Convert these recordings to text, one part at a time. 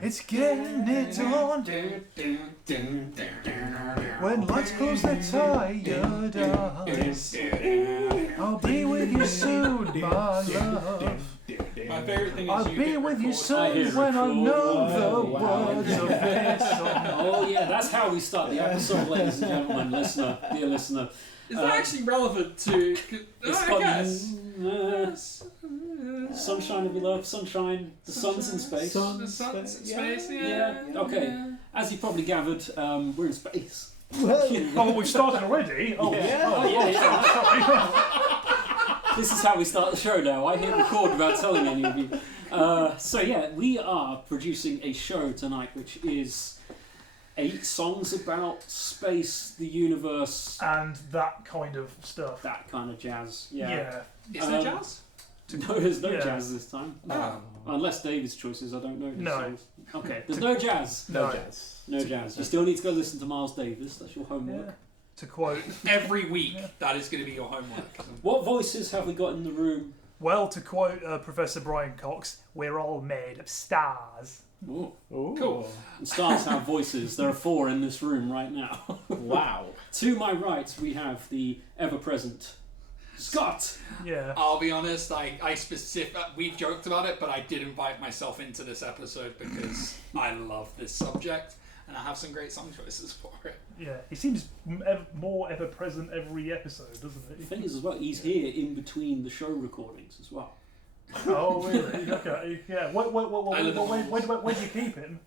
It's getting it on. When lights close their tired eyes, I'll be with you soon, my love. My favourite thing is I'll be with you soon when I know the words of this song. Oh yeah, that's how we start the episode, ladies and gentlemen, dear listener. Is that actually relevant to... I guess. Sunshine of your love, sunshine, the sun's in space. The sun's in space, yeah. Okay, as you probably gathered, we're in space. Oh, we've started already? Oh, yeah. This is how we start the show now. I hit record without telling any of you. So yeah, we are producing a show tonight which is 8 songs about space, the universe, and that kind of stuff. that kind of jazz. Yeah. Is there jazz? No, there's no jazz this time. Oh. Unless David's choices, I don't know. No. Songs. Okay, there's no jazz. No. No jazz. You still need to go listen to Miles Davis. That's your homework. Yeah. To quote... Every week, that is going to be your homework. What voices have we got in the room? Well, to quote Professor Brian Cox, we're all made of stars. Ooh. Cool. And stars have voices. There are 4 in this room right now. Wow. To my right, we have the ever-present Scott. Yeah. I'll be honest, we've joked about it, but I did invite myself into this episode because I love this subject and I have some great song choices for it. Yeah, he seems more ever present every episode, doesn't he? The thing is, as well, he's here in between the show recordings as well. Oh, really? Okay, yeah. Where do you keep him?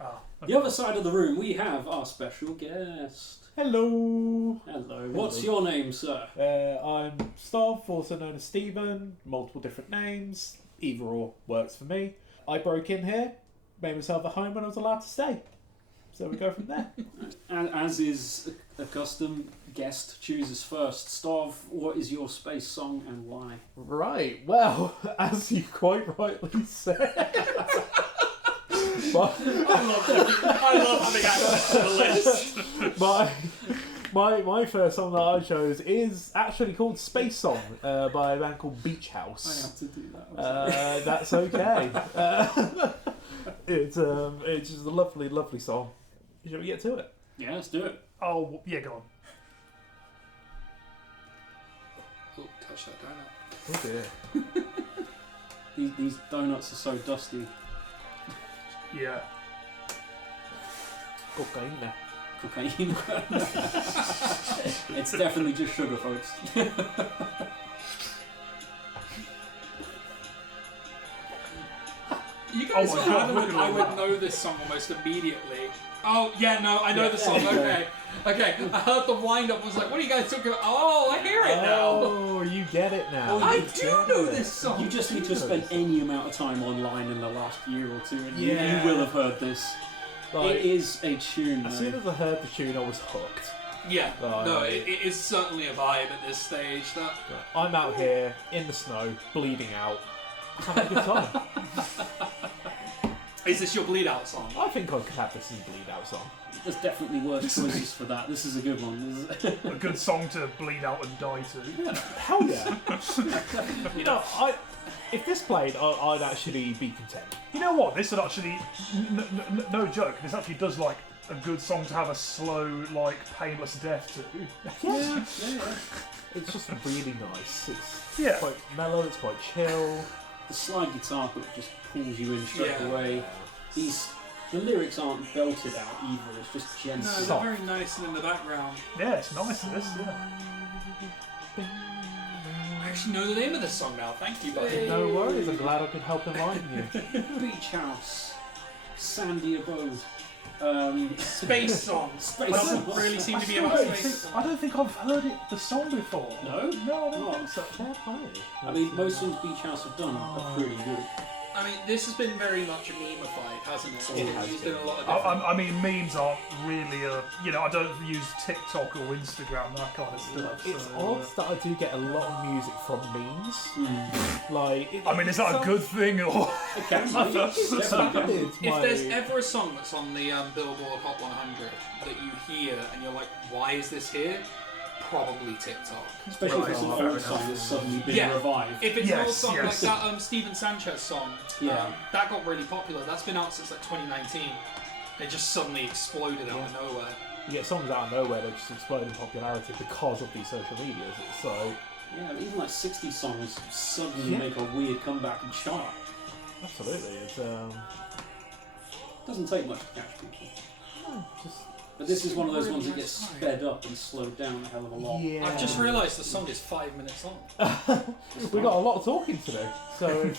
Oh, okay. The other side of the room, we have our special guest. Hello. Hello. What's your name, sir? I'm Stav, also known as Stephen. Multiple different names. Either or works for me. I broke in here, made myself at home, and I was allowed to stay. So we go from there. And as is a custom, guest chooses first. Stav, what is your space song and why? Right. Well, as you quite rightly said. I love having access to the list. My first song that I chose is actually called Space Song by a band called Beach House. I have to do that. That's okay. It's just a lovely, lovely song. Shall we get to it? Yeah, let's do it. Oh, yeah, go on. Oh, touch that donut. Oh dear. These donuts are so dusty. Yeah. Cocaine. Cocaine. It's definitely just sugar, folks. You guys Oh my are God, adamant look at I would that. know this song almost immediately. Oh, yeah, no, I know the song, okay. Okay, I heard the wind-up, I was like, what are you guys talking about? Oh, I hear it now. Oh, you get it now. I do know this song. You just need to spend any amount of time online in the last year or two, and Yeah. you will have heard this. Like, It is a tune. as soon as I heard the tune, I was hooked. Yeah, Oh, no, yeah. it is certainly a vibe at this stage. That I'm out here in the snow, bleeding out, having a good time. Is this your bleed out song? I think I could have this as a bleed out song. There's definitely worse choices for that. This is a good one. A good song to bleed out and die to. Hell yeah! You know, if this played, I'd actually be content. You know what? This would actually, no joke, this actually does like a good song to have a slow, like painless death to. Yeah. It's just really nice. It's Yeah. quite mellow. It's quite chill. The slide guitar hook just pulls you in straight Yeah. away. The lyrics aren't belted out either. It's just gentle. No, they're very nice and in the background. Yeah, it's nice. This, yeah. I actually know the name of this song now. Thank you, buddy. No worries. I'm glad I could help enlighten you. Beach house, sandy abode. Space song. Space Doesn't song. really seem to be I about don't space. think- I don't think I've heard the song before. No? No, I don't Oh. think so. Fair play. I mean, most things Beach House have done are pretty good. I mean, this has been very much meme-ified, hasn't it? It has Used been. in a lot of different... I mean, memes aren't really I don't use TikTok or Instagram, that kind of stuff. It's so, odd that I do get a lot of music from memes. Like, I mean, is that a good thing or? It can be. Definitely. If there's ever a song that's on the Billboard Hot 100 that you hear and you're like, why is this here? probably TikTok. Especially if it's an old song that's suddenly been revived. If it's an old song yes. like that Steven Sanchez song, that got really popular. That's been out since like 2019. It just suddenly exploded out of nowhere. You get songs out of nowhere that just explode in popularity because of these social medias. So yeah, even like 60 songs suddenly make a weird comeback and chart. absolutely, it's Doesn't take much to catch people. just But this is one of those ones that gets sped up and slowed down a hell of a lot. yeah. I've just realised the song is 5 minutes long. We've got a lot of talking to do, so it's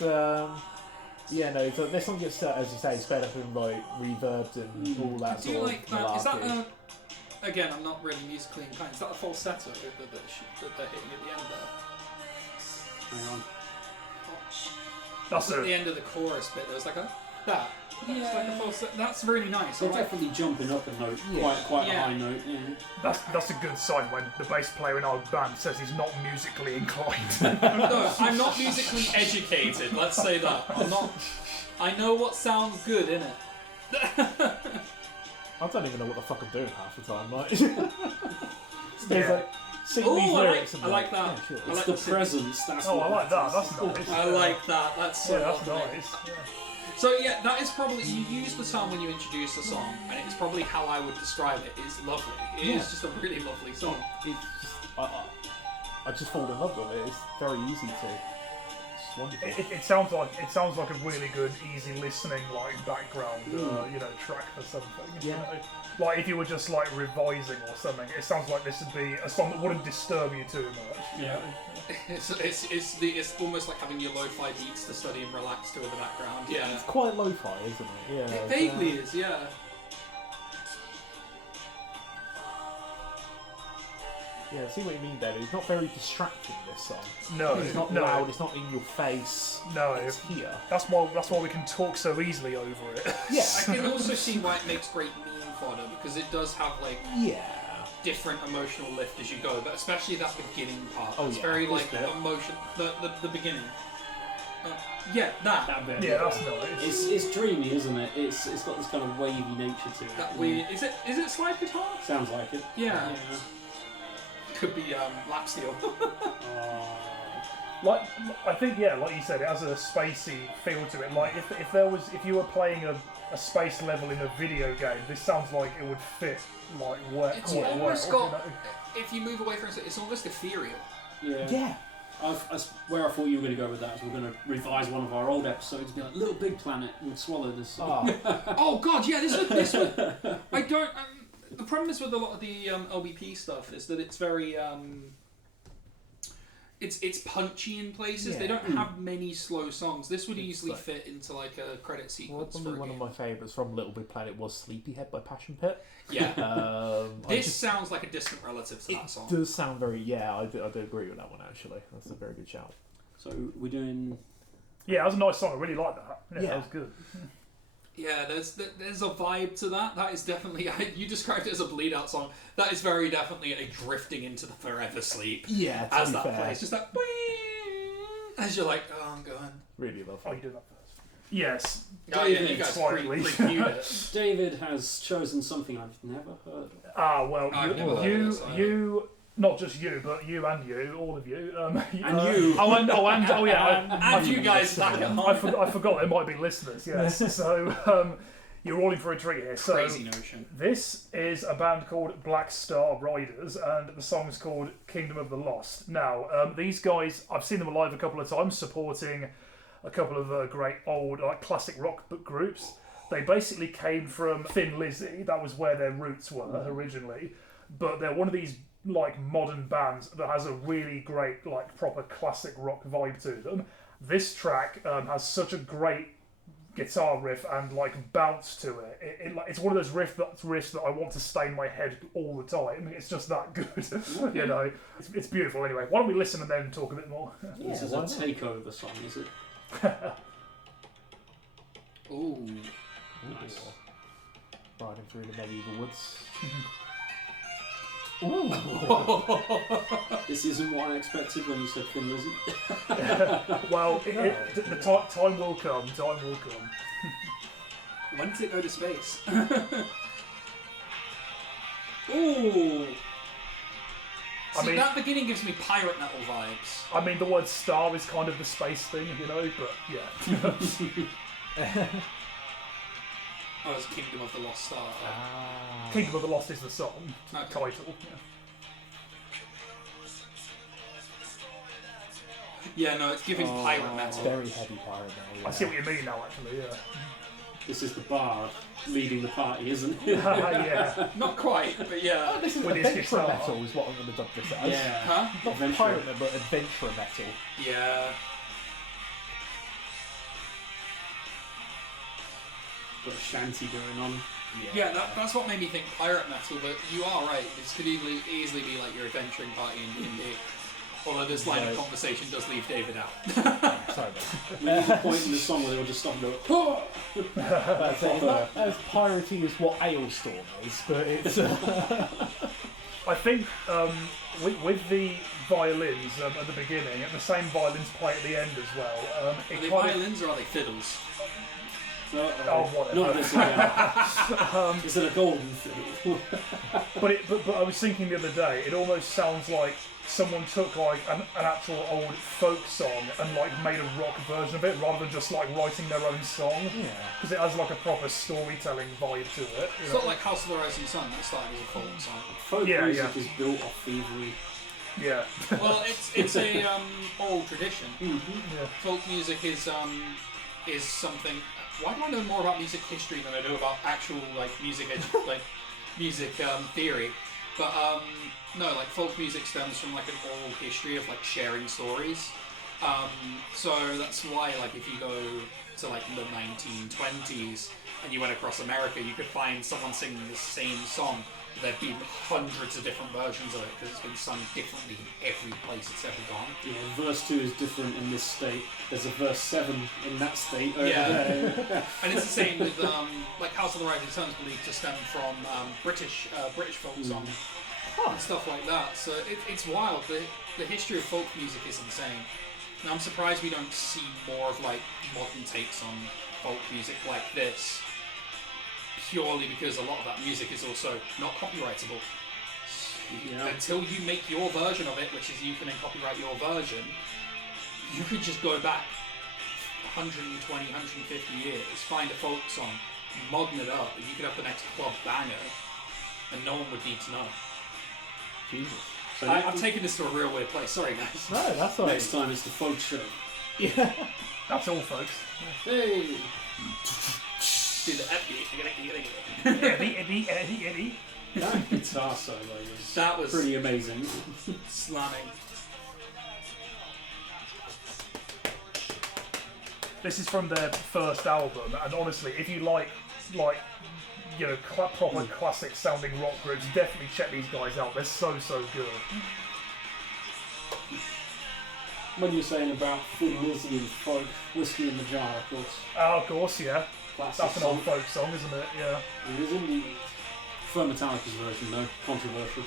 so this song gets as you say sped up and like reverbed and all that Do you sort like of that? Is that malarkey. again, I'm not really musically inclined. Is that a falsetto that they're hitting at the end there? Hang on. That's At it. the end of the chorus bit, there's like a that. Yeah. It's like a falsetto. That's really nice. I They're like definitely jumping up a note, Yeah. quite a Yeah. high note. Yeah. That's a good sign when the bass player in our band says he's not musically inclined. No, I'm not musically educated. Let's say that. I'm not. I know what sounds good in it. I don't even know what the fuck I'm doing half the time. Like, there's Yeah. like sing Ooh, these I like- lyrics and I like that. Yeah, sure. I It's like the the presence. That's Oh, what I like that. matters. That's nice. I like that. That's so Yeah, that's lovely. nice. Yeah. So yeah, that is probably you use the term when you introduce the song, and it's probably how I would describe it. It's lovely. It is just a really lovely song. It's just, I just fall in love with it. It's very easy to. It's wonderful. It sounds like a really good, easy listening like background, track for something. you Yeah. know? Like if you were just like revising or something, it sounds like this would be a song that wouldn't disturb you too much. Yeah. It's almost like having your lo-fi beats to study and relax to in the background. Yeah. It's quite lo-fi, isn't it? Yeah. It it's, vaguely is. Yeah. Yeah, I see what you mean, David. It's not very distracting, this song. No, It's not no. loud, it's not in your face. No. It's here. That's why we can talk so easily over it. Yeah. I can also see why it makes great meme fodder because it does have like Yeah. different emotional lift as you go, but especially that beginning part. Oh, It's yeah, very this like bit. emotion. The beginning. That That bit. Yeah, that's nice. It's dreamy, isn't it? It's got this kind of wavy nature to it. that weird. Is it slide guitar? Sounds like it. Yeah. Could be lap steel. Like I think, like you said, it has a spacey feel to it. Like if you were playing a space level in a video game, this sounds like it would fit like It's quite almost well. got. If you move away from it, it's almost ethereal. Yeah. Yeah. Where I thought you were going to go with that is we're going to revise one of our old episodes, be like Little Big Planet would swallow this. Oh god, yeah, this one. I don't. The problem is with a lot of the LBP stuff is that it's very. It's punchy in places. Yeah. They don't have many slow songs. This would easily like- fit into like a credit sequence Probably for a one of game. my favourites from Little Big Planet was Sleepyhead by Passion Pit. Yeah. This Sounds like a distant relative to that song. does sound very, I do agree with that one actually. That's a very good shout. So we're doing. Yeah, that was a nice song. I really like that. Yeah, Yeah. that was good. Yeah, there's a vibe to that. That is definitely. You described it as a bleed out song. That is very definitely a drifting into the forever sleep. Yeah, to As be that fair. plays, just that. As you're like, oh, I'm going. Really love Oh, it. you did that first. Yes. Oh yeah, you guys Slightly. previewed it. David has chosen something I've never heard of. Ah, well, I've never heard of this, you, not just you, but you and you, all of you. you. Oh yeah. And you guys back at home. I forgot there might be listeners. Yes. So you're all in for a treat here. So Crazy notion. this is a band called Black Star Riders, and the song's called Kingdom of the Lost. Now, these guys, I've seen them live a couple of times, supporting a couple of great old classic rock groups. They basically came from Thin Lizzy. That was where their roots were originally. But they're one of these like modern bands that has a really great like proper classic rock vibe to them. This track has such a great guitar riff and like bounce to it. It's one of those riffs that I want to stay in my head all the time. It's just that good, you know. It's beautiful. Anyway, why don't we listen and then talk a bit more? This is a takeover song, is it? Ooh. Nice. Riding through the medieval woods. This isn't what I expected when you said Thin Lizzy. Well, the time will come. Time will come. When did it go to space? Ooh. See, that beginning gives me pirate metal vibes. I mean, the word star is kind of the space thing, you know, but yeah. Oh, it's Kingdom of the Lost Star. Kingdom of the Lost is the song title. Yeah, no, it's giving pirate metal. Very heavy pirate metal. Yeah. I see what you mean now, actually, yeah. This is the bard leading the party, isn't it? Yeah. Not quite, but yeah. This is With his adventure guitar. metal is what I'm going to dub this as. Yeah. Huh? Not Adventure. pirate metal, but adventure metal. Yeah. Got a shanty going on. Yeah, that's what made me think pirate metal, but you are right. This could easily be like your adventuring party in D&D. Although this line of conversation does leave David out. Sorry, We need a point in the song where they all just stop and go, "Oh!" that's it. It's not as piratey as what Ailstorm is, but it's. I think with the violins at the beginning, and the same violins play at the end as well. Are they violins or are they fiddles? Oh, whatever. Not this one. Is it a golden fiddle? But I was thinking the other day, it almost sounds like someone took like an actual old folk song and like made a rock version of it rather than just like writing their own song. Yeah. Because it has like a proper storytelling vibe to it. It's not like House of the Rising Sun that started as a folk song. Folk music yeah. is built off thievery. Yeah. Well, it's a oral tradition. Yeah. Folk music is something. Why do I know more about music history than I do about actual like music music theory? But no, like folk music stems from like an oral history of like sharing stories. So that's why like if you go to like the 1920s and you went across America, you could find someone singing the same song. There'd be hundreds of different versions of it because it's been sung differently in every place it's ever gone. Yeah, verse 2 is different in this state. There's a verse 7 in that state over Yeah. there. And it's the same with like House of the Rising Sun is believed to stem from British folk song and stuff like that. So it's wild. The history of folk music is insane. And I'm surprised we don't see more of like modern takes on folk music like this. Purely because a lot of that music is also not copyrightable. Yeah. Until you make your version of it, which is you can then copyright your version, you could just go back 120, 150 years, find a folk song, modern it up, and you could have the next club banger, and no one would need to know. Jesus. So I've taken this to a real weird place. Sorry, guys. No, that's all right. next time it's the folk show. Yeah. That's all, folks. Hey! Do the Eddie. That guitar solo That was pretty amazing. slamming. This is from their first album, and honestly, if you like you know, proper classic sounding rock groups, definitely check these guys out. They're so good. When you're saying about Thin Lizzy and folk, Whiskey in the Jar, of course. Of course, yeah. Classic That's an old folk song, isn't it? Yeah. It is indeed. For Metallica's version, though. Controversial.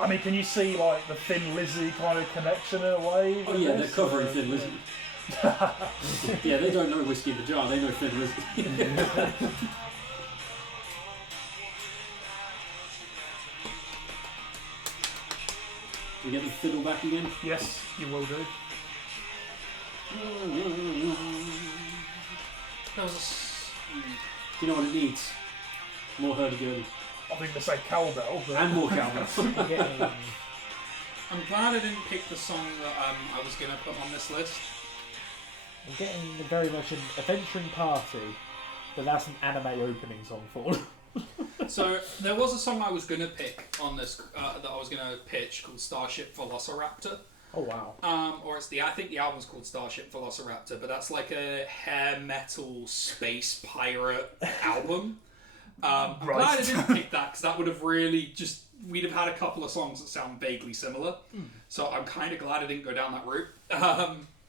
I mean, can you see like the Thin Lizzy kind of connection in a way? Oh with yeah, they're this? covering Thin Lizzy. Yeah, they don't know Whiskey in the Jar, they know Thin Lizzy. We get the fiddle back again? Yes, you will do. That was Do you know what it needs? More hurdy-gurdy. I think they say cowbell, but And more cowbell. I'm glad I didn't pick the song that I was gonna put on this list. I'm getting very much an adventuring party, but that's an anime opening song for them. So there was a song I was gonna pick on this that I was gonna pitch called Starship Velociraptor. Oh wow. Or I think the album's called Starship Velociraptor, but that's like a hair metal space pirate album. I'm glad I didn't pick that because that would have really we'd have had a couple of songs that sound vaguely similar. So I'm kind of glad I didn't go down that route.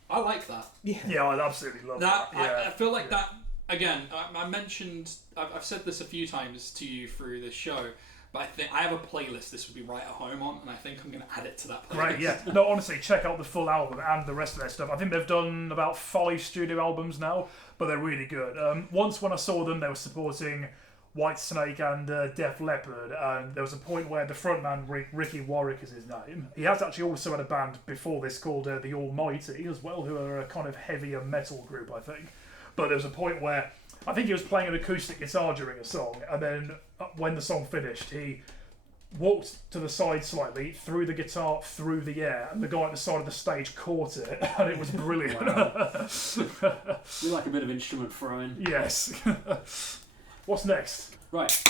I like that. yeah, I absolutely love that. I feel like that again. I mentioned I've said this a few times to you through this show. But I think I have a playlist this would be right at home on, and I think I'm going to add it to that playlist. Right, yeah. No, honestly, check out the full album and the rest of their stuff. I think they've done about 5 studio albums now, but they're really good. Once when I saw them, they were supporting Whitesnake and Def Leppard, and there was a point where the frontman, Ricky Warwick is his name, he has actually also had a band before this called The Almighty as well, who are a kind of heavier metal group, I think. But there was a point where I think he was playing an acoustic guitar during a song, and then when the song finished, he walked to the side slightly, threw the guitar through the air, and the guy at the side of the stage caught it, and it was brilliant. Wow. You like a bit of instrument throwing. Yes. What's next? Right.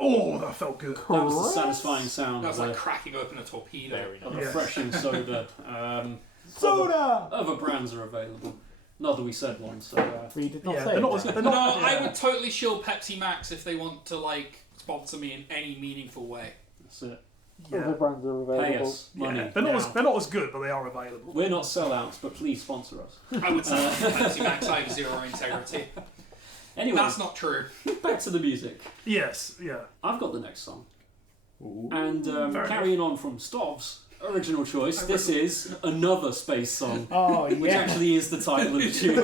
Oh, that felt good. That was the satisfying sound That was of like a cracking open a torpedo. Very nice. Yes. refreshing soda. Soda! Other brands are available. Not that we said one, so... We did not Yeah, say they're not it. as- they're No, not- I yeah. would totally shill Pepsi Max if they want to like sponsor me in any meaningful way. That's it. Yeah. brands are available. Pay us money. Yeah. They're not as good, but they are available. We're not sellouts, but please sponsor us. I would say Pepsi Max, I have zero integrity. Anyway, That's not true. back to the music. Yes, yeah. I've got the next song. Ooh. And Fair carrying on from Stov's original choice, this is another space song, Oh, which yeah. actually is the title of the tune.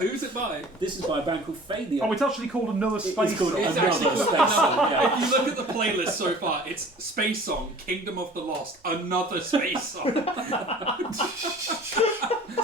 Who's it by? This is by a band called Failure. Oh, it's actually called Another Space It's called Song. It's Another actually Space called Song, yeah. If you look at the playlist so far, it's Space Song, Kingdom of the Lost, another Space Song.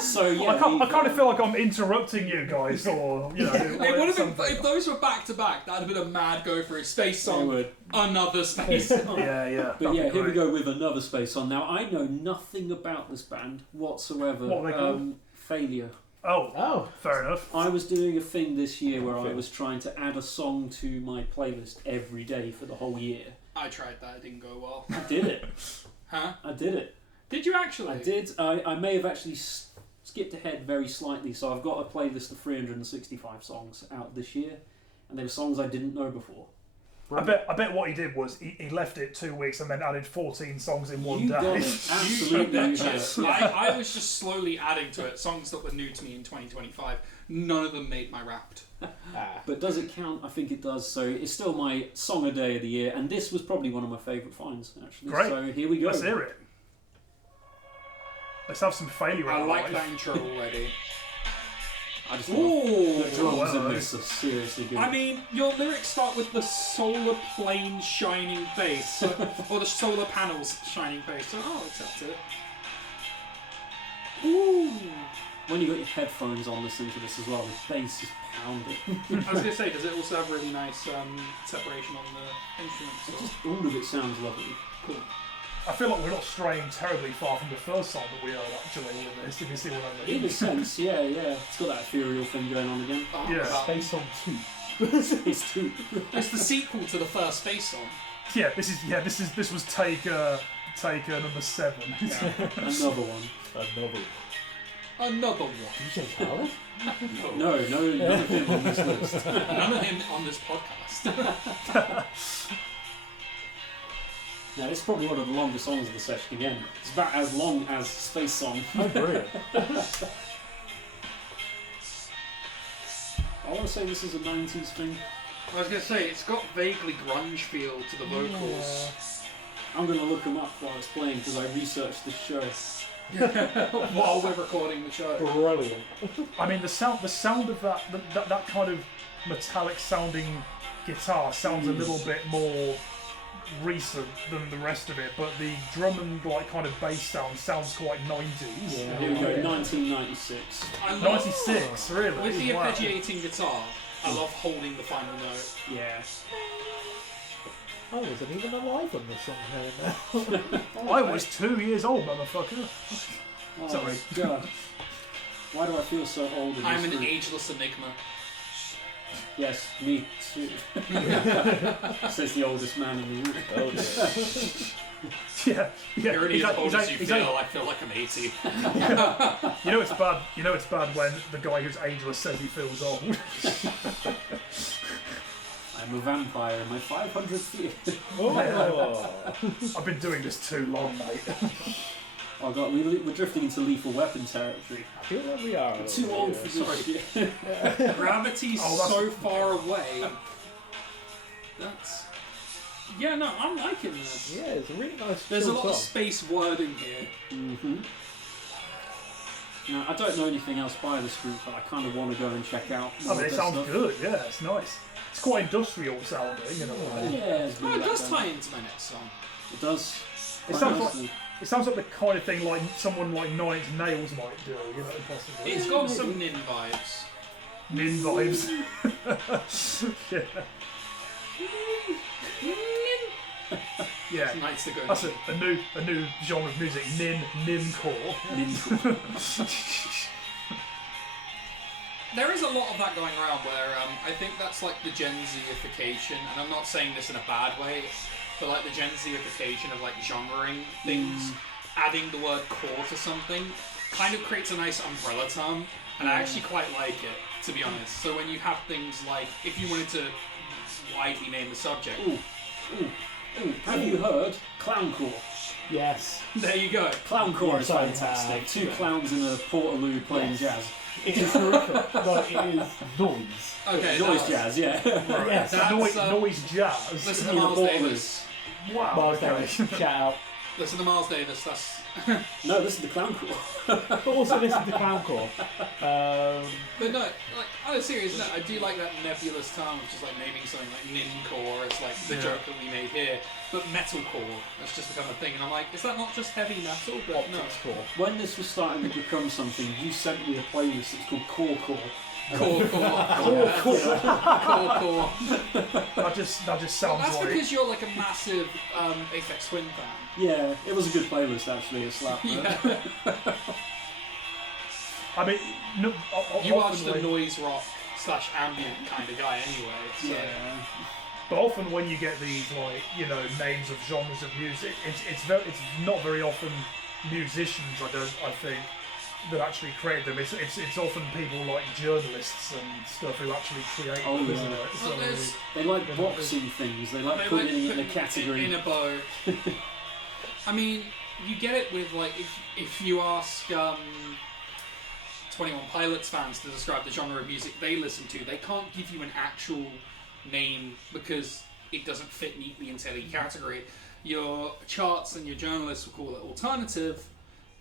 So yeah, I kind of feel like I'm interrupting you guys, or you know. It would have something. been if those were back to back. That'd have been a mad go for it. Space It Song, would. another Space Song. Yeah, yeah. But yeah, here we go with another space song. Now I know nothing about this band whatsoever. What are they called? Failure. Oh, Oh. fair enough. I was doing a thing this year where I was trying to add a song to my playlist every day for the whole year. I tried that. It didn't go well. I did it. Huh? I did it. Did you actually? I did. I may have actually skipped ahead very slightly, so I've got a playlist of 365 songs out this year, and they were songs I didn't know before. I bet what he did was he left it 2 weeks and then added 14 songs in one You got day. it. Absolutely. You you got betcha. it. Yeah. I was just slowly adding to it songs that were new to me in 2025. None of them made my Wrapped. Ah. But does it count? I think it does. So it's still my song a day of the year, and this was probably one of my favourite finds, actually. Great. So here we go. Let's hear it. Let's have some failure. I in our like life. that intro already. I just Ooh. the drums in wow. this are seriously good. I mean, your lyrics start with the solar plane shining face, or the solar panels shining face. So I'll accept it. Ooh. when you got your headphones on listening to this as well, the bass is pounding. I was gonna say, does it also have really nice separation on the instruments? Or? Just all of it sounds lovely. Cool. I feel like we're not straying terribly far from the first song that we heard actually with this, if you see what I In mean. a sense, yeah. It's got that ethereal thing going on again. Oh, Yeah. Space Song 2. It's too. It's the sequel to the first Space Song. Yeah, this was take number 7. Another one. Another one. Another one. DJ Khaled? No, none of him on this list. None of him on this podcast. Now, this is probably one of the longest songs of the session again. It's about as long as Space Song. Oh, brilliant. I want to say this is a 90s thing. I was gonna say, it's got vaguely grunge feel to the vocals. I'm going to look them up while it's playing because I researched this show. While we're recording the show. Brilliant. I mean, the sound of that kind of metallic sounding guitar sounds a little bit more recent than the rest of it, but the drum and like kind of bass sounds quite 90s. Yeah. Here we go, 1996. I love, 96, really? with the Wow. arpeggiating guitar, I love holding the final note. Yeah. I wasn't even alive when this song came out. I was 2 years old, motherfucker. Oh Sorry. my god. Why do I feel so old in I'm this an group? ageless enigma. Yes, me too. Says the oldest man in the room. Oh, dear. Yeah. You're he's as like- old he's as like- you he's like- feel. I feel like I'm 80. You know it's bad. You know it's bad when the guy who's ageless says he feels old. I'm a vampire in my 500th year. Oh. I've been doing this too long, mate. Oh god, we're drifting into lethal weapon territory. I feel like we are. Too old for this shit. Gravity's Oh, that's- so far away. That's. Yeah, no, I'm liking this. Yeah, it's a really nice. There's a chill lot of song. space wording here. Mm-hmm. Now, I don't know anything else by this group, but I kind of want to go and check out I more mean, of it their sounds stuff. good. Yeah, it's nice. it's quite industrial sounding, you know. Yeah, it's Oh, really it does that tie down. into my next song. It does. It Quite sounds nicely. It sounds like the kind of thing like someone like Nine Inch Nails might do, you know, possibly. It's got some Nin vibes. Nin vibes. Yeah. Yeah. Nice to go. That's a new genre of music, nincore. There is a lot of that going around where I think that's like the Gen Z-ification, and I'm not saying this in a bad way, but like the Gen Z-ification of like genrering things, adding the word core to something, kind of creates a nice umbrella term, and I actually quite like it, to be honest. So when you have things like, if you wanted to widely name the subject, Have you heard Clowncore? Yes. there you go. Clowncore is Yes, I fantastic. have. Two clowns in a Portaloo playing Yes. jazz. It is horrific, but it is noise. Okay, Noise that's- jazz, yeah. Yes. That's, Noise jazz. Listen to in the Miles Portaloo. Davis. Wow. Miles Okay. Davis, shout out. Listen to Miles Davis. That's No, this is the Clowncore. But also listen to Clowncore. But no, like on a serious note, I do like that nebulous term of just like naming something like nincore. It's like the joke that we made here. But metalcore has just become a thing, and I'm like, is that not just heavy metal? But no, Core. When this was starting to become something, you sent me a playlist that's called Core. core. That just sounds That's like. because you're like a massive Aphex Twin fan. Yeah, it was a good playlist actually, it slapped. Yeah. I mean, no, You are often just a when- noise rock / ambient kind of guy anyway. So. Yeah. But often when you get these like names of genres of music, it's not very often musicians I think that actually create them. It's often people like journalists and stuff who actually create Oh, them, yeah. isn't it? Well, there's- They like boxing things, they like They putting like it in a putting category. in a bow. I mean, you get it with like if you ask 21 Pilots fans to describe the genre of music they listen to, they can't give you an actual name because it doesn't fit neatly into any category. Your charts and your journalists will call it alternative,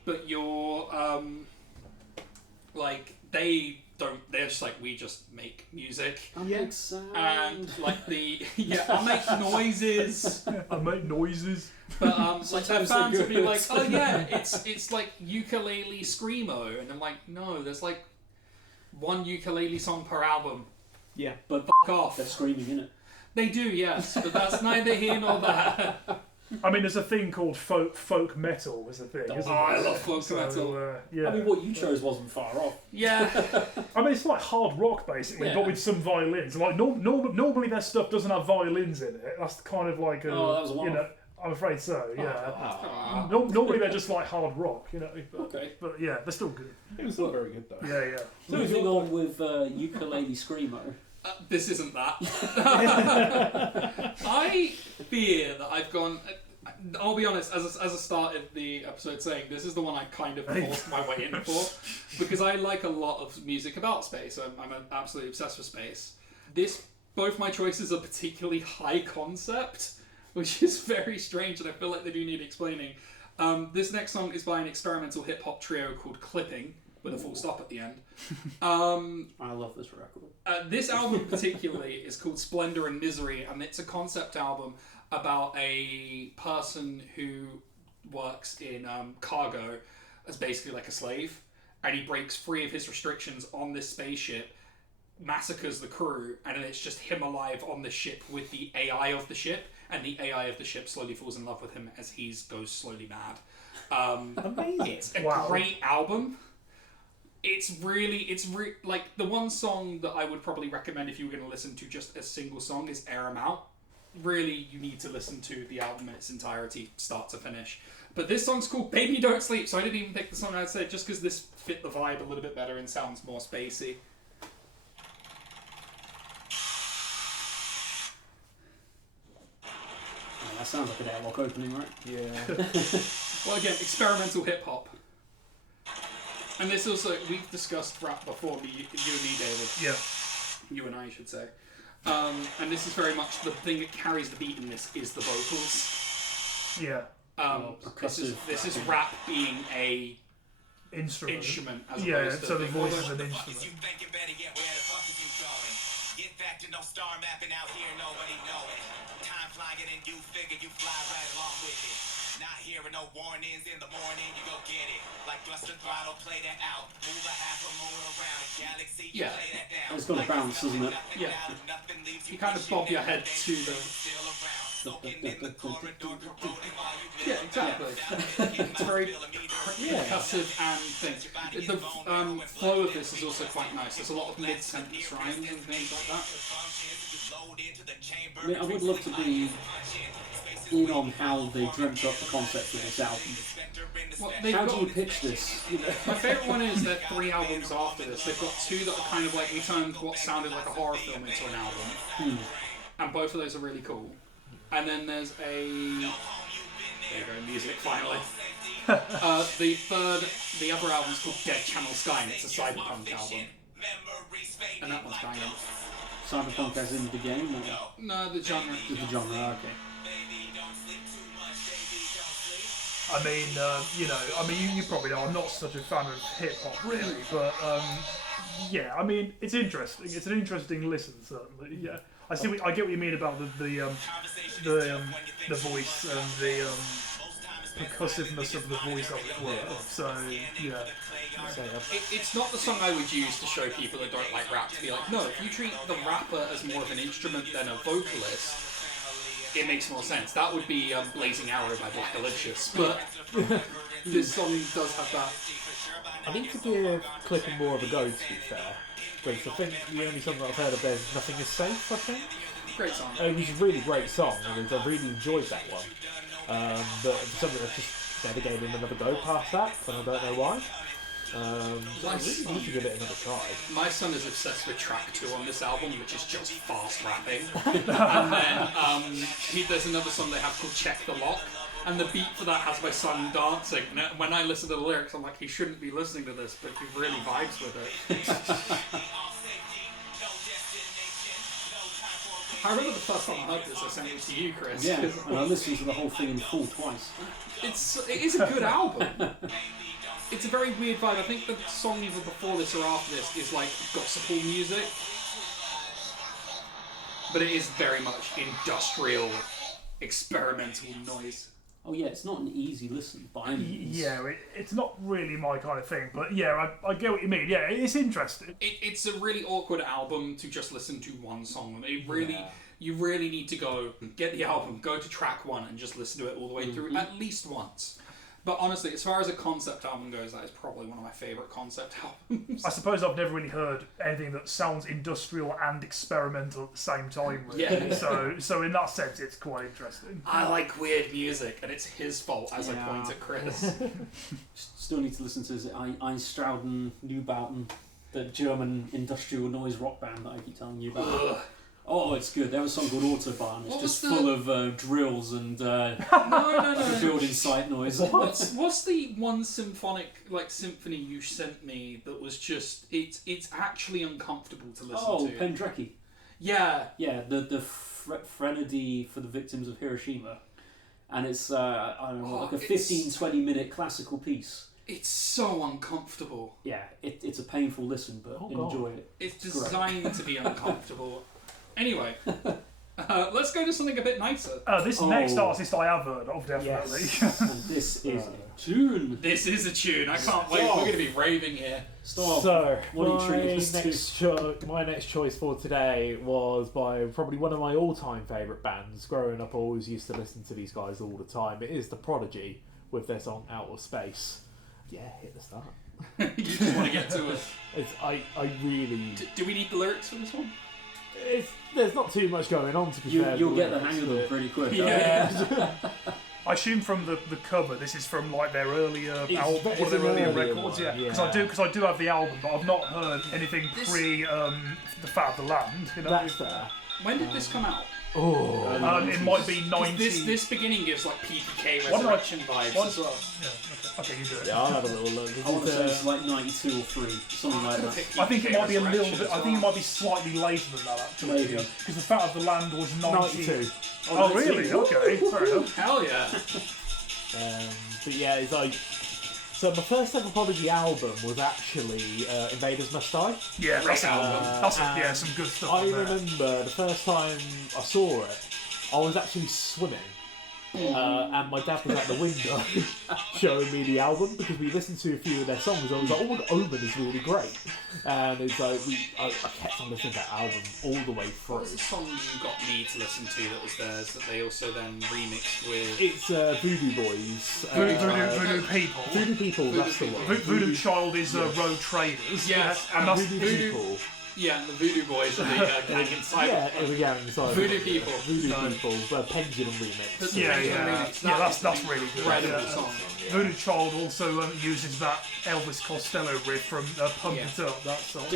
but your like they're just like, we just make music. I make sound. And like I make noises. I make noises. But like their Sometimes they're fans will be good. like, oh yeah, it's like ukulele screamo, and I'm like, no, there's like one ukulele song per album. Yeah. But Fuck off. they're screaming in it. They do, yes, but that's neither here nor there. I mean, there's a thing called folk metal. Is a thing. Isn't Oh, I there? love folk metal. Yeah. I mean, what you chose wasn't far off. Yeah, I mean, it's like hard rock basically, Yeah. but with some violins. Like normally their stuff doesn't have violins in it. That's kind of like Oh, that was a one-off. I'm afraid so. Yeah. Aw. Normally they're just like hard rock, But, Okay. but yeah, they're still good. It was not very good though. Yeah. So moving on with ukulele screamo. this isn't that. I fear that I've gone. I'll be honest, as I started the episode saying, this is the one I kind of forced my way in for, because I like a lot of music about space. I'm absolutely obsessed with space. Both my choices are particularly high concept, which is very strange, and I feel like they do need explaining. This next song is by an experimental hip-hop trio called Clipping, with a full stop at the end. I love this record. This album particularly is called Splendor and Misery, and it's a concept album about a person who works in cargo as basically like a slave, and he breaks free of his restrictions on this spaceship, massacres the crew, and then it's just him alive on the ship with the AI of the ship, and the AI of the ship slowly falls in love with him as he goes slowly mad. Amazing. It's a Wow. great album. It's like the one song that I would probably recommend if you were going to listen to just a single song is Air 'Em Out. Really, you need to listen to the album in its entirety, start to finish. But this song's called Baby Don't Sleep, so I didn't even pick the song I'd say just because this fit the vibe a little bit better and sounds more spacey. Yeah, that sounds like an airlock opening, right? Yeah. Well, again, experimental hip hop. And this also, we've discussed rap before, you and me, David. Yeah. You and I should say. And this is very much the thing that carries the beat in this is the vocals. Yeah. This is rap being a Instrument. as Yeah, opposed to so the thing. voice Although- is an instrument. Get back to no star mapping out here, nobody know it. Time flying and you figure you fly right along with it. Not hearing no warnings in the morning, you go get it. Like thrust and throttle, play that out. Move a half a moon around a galaxy, you play that down. It's got a bounce, isn't it? Yeah. You kind of bob your head to the. Yeah, exactly. It's very percussive and things. The flow of this is also quite nice. There's a lot of mid-sentence rhymes and things like that. I mean, I would love to be in on how they dreamt up the concept of this album. Well, How do you pitch this? My favourite one is that 3 albums after this. They've got 2 that are kind of like, we turned what sounded like a horror film into an album. And both of those are really cool. And then there's a... There you go, music, finally. The other album's called Dead Channel Sky, and it's a cyberpunk album. And that one's banging. Cyberpunk as in the game? Or? No, the genre. The genre, okay. I mean, you probably know I'm not such a fan of hip hop, really, but yeah, I mean, it's interesting. It's an interesting listen, certainly. Yeah, I get what you mean about the voice and the percussiveness of the voice, as it were. So yeah. It's not the song I would use to show people that don't like rap to be like, no, if you treat the rapper as more of an instrument than a vocalist, it makes more sense. That would be Blazing Arrow by Blackalicious, but this song does have that. I need to give Clipping more of a go, to be fair. Because I think the only song that I've heard of theirs is Nothing Is Safe, I think. Great song. It was a really great song, and I really enjoyed that one. But for some reason I just never gave him another go past that, and I don't know why. I really need to give it another try. My son is obsessed with track 2 on this album, which is just fast rapping. And then there's another song they have called Check the Lock, and the beat for that has my son dancing. And when I listen to the lyrics, I'm like, he shouldn't be listening to this, but he really vibes with it. I remember the first time I heard this, I sent it to you, Chris. Yeah, and I listened to the whole thing in full twice. It is a good album. It's a very weird vibe. I think the song either before this or after this is like gospel music. But it is very much industrial, experimental noise. Oh yeah, it's not an easy listen by any means. Yeah, it's not really my kind of thing, but yeah, I get what you mean. Yeah, it's interesting. It's a really awkward album to just listen to one song. You really need to go get the album, go to track 1 and just listen to it all the way through at least once. But honestly, as far as a concept album goes, that is probably one of my favourite concept albums. I suppose I've never really heard anything that sounds industrial and experimental at the same time, really. Yeah. So in that sense, it's quite interesting. I like weird music, and it's his fault as I point at Chris. Still need to listen to Einstrauden Neubauten, the German industrial noise rock band that I keep telling you about. Ugh. Oh, it's good. They have a song called Autobahn. It's just full of drills and building site noise. What's the one symphony you sent me that was just it's actually uncomfortable to listen to? Oh, Pendrecki. Yeah. Yeah, the Threnody for the Victims of Hiroshima. And it's, I don't know, like a 15-20 minute classical piece. It's so uncomfortable. Yeah, it's a painful listen, but enjoy it. It's designed to be uncomfortable. Anyway, let's go to something a bit nicer. This next artist I have heard of, definitely. Yes. And this is a tune. This is a tune. I can't wait. We're going to be raving here. Stop. So, what are you treating us to? My next choice for today was by probably one of my all-time favourite bands. Growing up, I always used to listen to these guys all the time. It is The Prodigy with their song Out of Space. Yeah, hit the start. You just want to get to it. I really... Do we need the lyrics for this one? There's not too much going on, to be fair. You'll get the hang of them pretty quick. Yeah. I assume from the cover, this is from like their earlier album, one of their earlier records. One, yeah, because I do have the album, but I've not heard anything pre the Fat of the Land. You know, that's fair. When did this come out? It might be 90. This beginning gives like PPK Resurrection vibes as well. Yeah, okay, you do it. Yeah, I'll have a little look. I want to say it's like 92 or 3, something like that. I think it might be a little bit. I think it might be slightly later than that, actually. Maybe. Because the Fat of the Land was 92. Oh, really? Okay, fair enough. Hell yeah. But yeah, it's like So my first ever Prodigy album was actually Invaders Must Die. Yeah, that's and some good stuff. I on there. remember the first time I saw it, I was actually swimming. And my dad was at the window showing me the album because we listened to a few of their songs. I was like, "Oh, the Omen is really great," and it's like I kept on listening to that album all the way through. What's the song you got me to listen to that was theirs that they also then remixed with? It's Voodoo Boys. Voodoo People. Voodoo People. That's the one. Voodoo Child is Road Traders. Yes, and that's Voodoo People. Yeah, and the Voodoo Boys are the gang inside. Yeah, it was a gang inside. Voodoo People. Voodoo People. Pendulum remix. Yeah, that's really good. Incredible Yeah. song. Voodoo Child also uses that Elvis Costello riff from Pump Yeah. It Up. That song.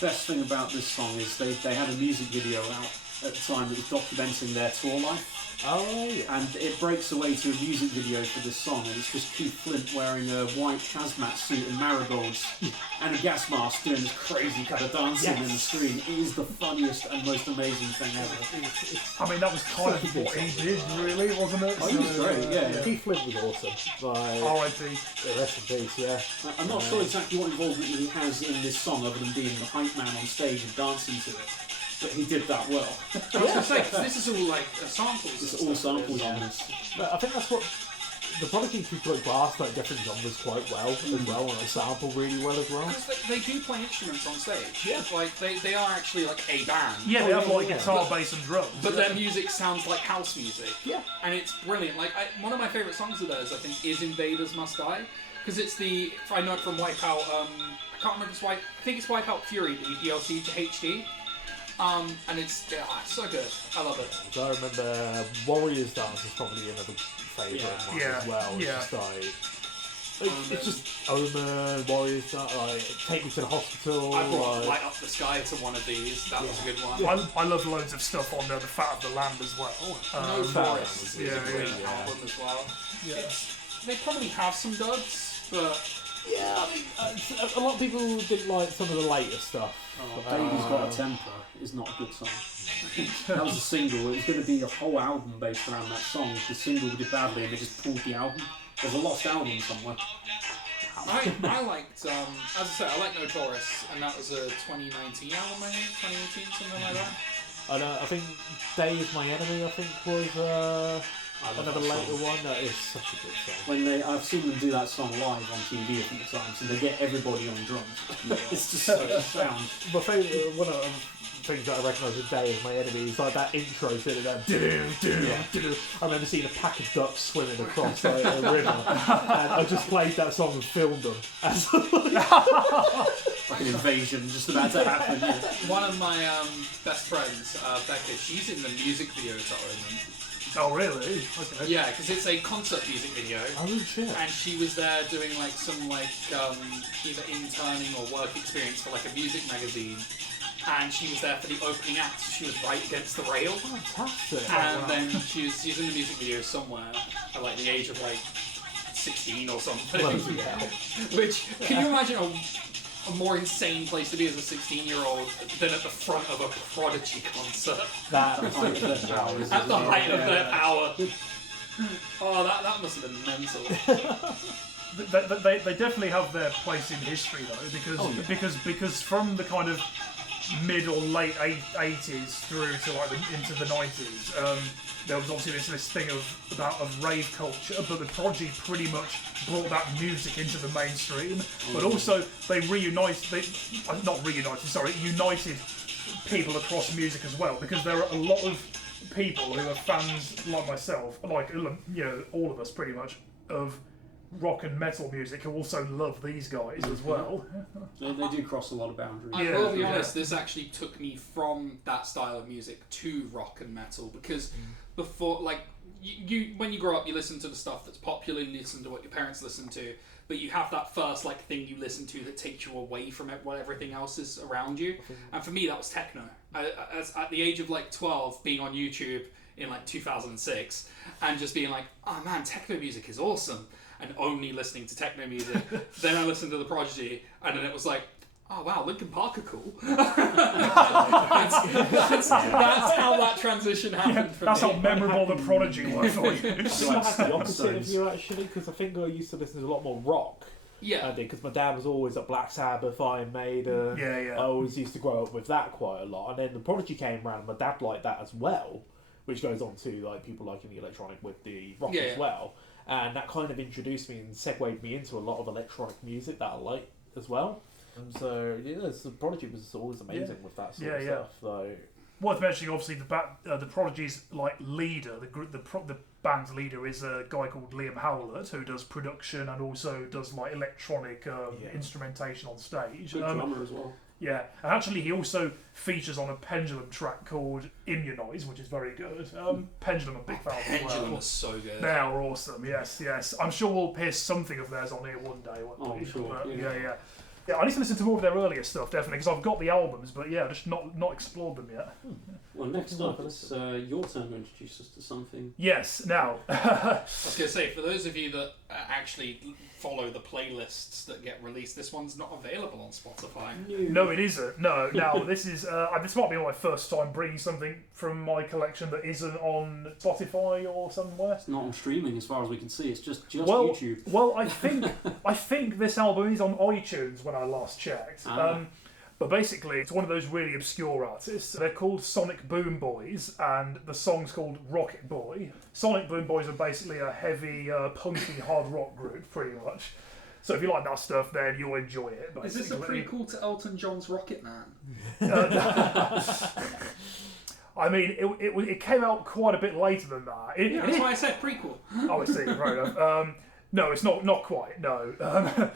Best thing about this song is they had a music video out at the time that was documenting their tour life. Oh yeah. And it breaks away to a music video for this song, and it's just Keith Flint wearing a white hazmat suit and marigolds and a gas mask doing this crazy kind of dancing in the screen. It is the funniest and most amazing thing ever. I mean, that was kind of what he did, really, wasn't it? Oh, he was great, yeah. Keith Flint was awesome. Like, R.I.P. rest in peace, yeah. I'm not sure exactly what involvement he has in this song other than being the hype man on stage and dancing to it. But he did that well. I was going to say, 'cause this is all like samples. It's and all stuff. samples on this. But I think that's what the Prodigy people like grasp like different genres quite well as well, and they sample really well as well. Because they do play instruments on stage. Yeah. Like, they are actually like a band. Yeah, they have like yeah. guitar, bass, and drums. But their music sounds like house music. Yeah. And it's brilliant. Like, one of my favourite songs of theirs, I think, is Invaders Must Die. Because it's the, if I know it from Wipeout, I can't remember if it's I think it's Wipeout Fury, the DLC to HD. And it's so good. I love it. So I remember Warriors Dance is probably another favourite one Yeah. as well. It's Yeah. just like it's just Omen, Warriors Dance, like Take Me to the Hospital. I brought like, Light Up the Sky to one of these. That was a good one. I love loads of stuff on there, The Fat of the Land as well. No Forest is yeah, a great yeah. album as well. Yeah. They probably have some duds, but yeah, I mean, a lot of people didn't like some of the later stuff. Baby's Got a Temper is not a good song. That was a single. It was going to be a whole album based around that song. The single did badly and they just pulled the album. There's a lost album somewhere. I liked, as I said, I like No Taurus, and that was a 2019 album, I think, 2018, something like that. And I think Day Is My Enemy, I think, was another later one. That is such a good song. I've seen them do that song live on TV a few times, and they get everybody on drums. It's just such a sound. My favourite, one of the things that I recognise with Day Is My Enemy is like that intro to them. I remember seeing a pack of ducks swimming across like, a river, and I just played that song and filmed them. Like an invasion just about to happen. Yeah. One of my best friends, Becca, she's in the music video to Omen. Oh, really? Okay. Yeah, because it's a concert music video. Oh shit! And she was there doing like some either interning or work experience for like a music magazine. And she was there for the opening act, so she was right against the rail. Fantastic! And then she's in the music video somewhere at like the age of like 16 or something. Which, can you imagine a more insane place to be as a 16-year-old than at the front of a Prodigy concert? That At At the height of their power. Oh, that must have been mental. They definitely have their place in history though, because from the kind of mid or late 80s through to like into the 90s, there was obviously this thing of rave culture, but the Prodigy pretty much brought that music into the mainstream. But also they united people across music as well, because there are a lot of people who are fans like myself, like all of us pretty much, of rock and metal music who also love these guys as well. They do cross a lot of boundaries. I will be honest, this actually took me from that style of music to rock and metal, because before, like, you when you grow up, you listen to the stuff that's popular, you listen to what your parents listen to, but you have that first like thing you listen to that takes you away from it, what everything else is around you. And for me, that was techno. At the age of like 12, being on YouTube in like 2006, and just being like, oh man, techno music is awesome, and only listening to techno music. Then I listened to the Prodigy, and then it was like, oh wow, Linkin Park are cool. that's how that transition happened for That's me. how memorable the Prodigy was for you. I had the opposite of you actually, because I think I used to listen to a lot more rock. Yeah. Because my dad was always at Black Sabbath, Iron Maiden. Yeah. I always used to grow up with that quite a lot, and then the Prodigy came around. My dad liked that as well, which goes on to like people liking the electronic with the rock as well, and that kind of introduced me and segued me into a lot of electronic music that I like as well. And so the Prodigy was always amazing with that sort of stuff. So. Worth mentioning, obviously, the Prodigy's like leader, the band's leader is a guy called Liam Howlett, who does production and also does like electronic instrumentation on stage. Good drummer as well. Yeah, and actually he also features on a Pendulum track called Immunize, which is very good. Pendulum, a big fan as well. Pendulum is so good. They are awesome, yes. I'm sure we'll hear something of theirs on here one day, won't we? Sure. But, yeah, I need to listen to more of their earlier stuff, definitely, because I've got the albums, but yeah, just not explored them yet. Well, next up, it's your turn to introduce us to something. Yes, now. I was going to say, for those of you that actually follow the playlists that get released, this one's not available on Spotify. No, it isn't. No, now this is this might be my first time bringing something from my collection that isn't on Spotify or somewhere. It's not on streaming, as far as we can see. It's just YouTube. Well, I think this album is on iTunes when I last checked. But basically, it's one of those really obscure artists. They're called Sonic Boom Boys, and the song's called Rocket Boy. Sonic Boom Boys are basically a heavy, punky hard rock group, pretty much. So if you like that stuff, then you'll enjoy it. Basically. Is this a prequel to Elton John's Rocket Man? I mean, it came out quite a bit later than that. That's why I said prequel. Oh, I see. Right enough. No, it's not quite. No.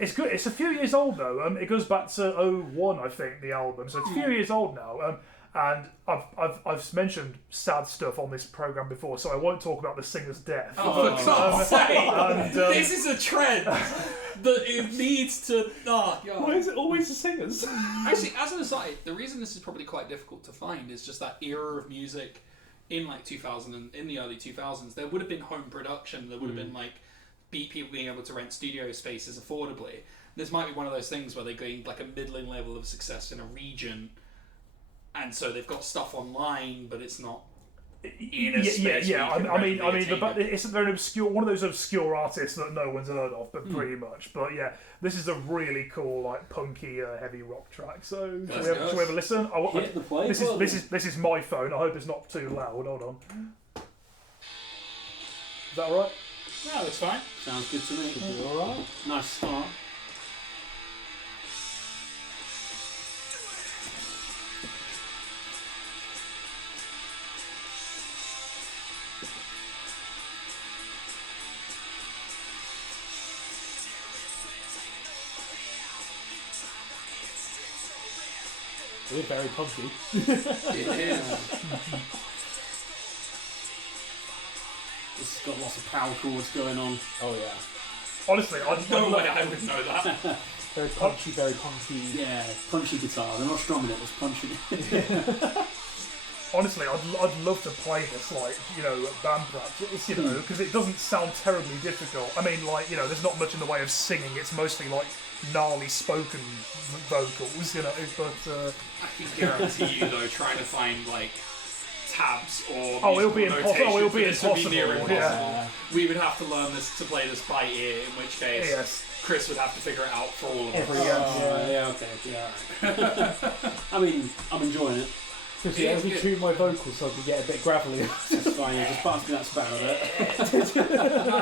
It's good. It's a few years old though. It goes back to 2001, I think, the album. So it's a few years old now. And I've mentioned sad stuff on this program before, so I won't talk about the singer's death. Oh, for God's sake! This is a trend that it needs to. Oh, God. Why is it always the singers? Actually, as an aside, the reason this is probably quite difficult to find is just that era of music in like 2000 and in the early 2000s. There would have been home production. There would have been like people being able to rent studio spaces affordably. This might be one of those things where they gained like a middling level of success in a region, and so they've got stuff online, but it's not in a space. Yeah. I mean, they're an obscure, one of those obscure artists that no one's heard of, but pretty much. But yeah, this is a really cool, like punky, heavy rock track. So should we have a listen? Hit the play. This is my phone. I hope it's not too loud. Hold on. Is that all right? No, that's fine. Sounds good to me. Alright. Nice start. We're very punky. It is. It's got lots of power chords going on. Oh yeah. Honestly, No way I would know that. Very punchy, very punky. Yeah, punchy guitar. They're not strumming it, it's punching it. Honestly, I'd love to play this, like, band practice, because it doesn't sound terribly difficult. I mean, like, there's not much in the way of singing. It's mostly, like, gnarly spoken vocals, but... I can guarantee you, though, trying to find, like, tabs or it'll be impossible. near impossible. Yeah. We would have to learn this to play this by ear, in which case Chris would have to figure it out for all of us. Okay. I mean, I'm enjoying it. Because let me tune my vocals so I can get a bit gravelly. It's fine, just pass me that spat of it.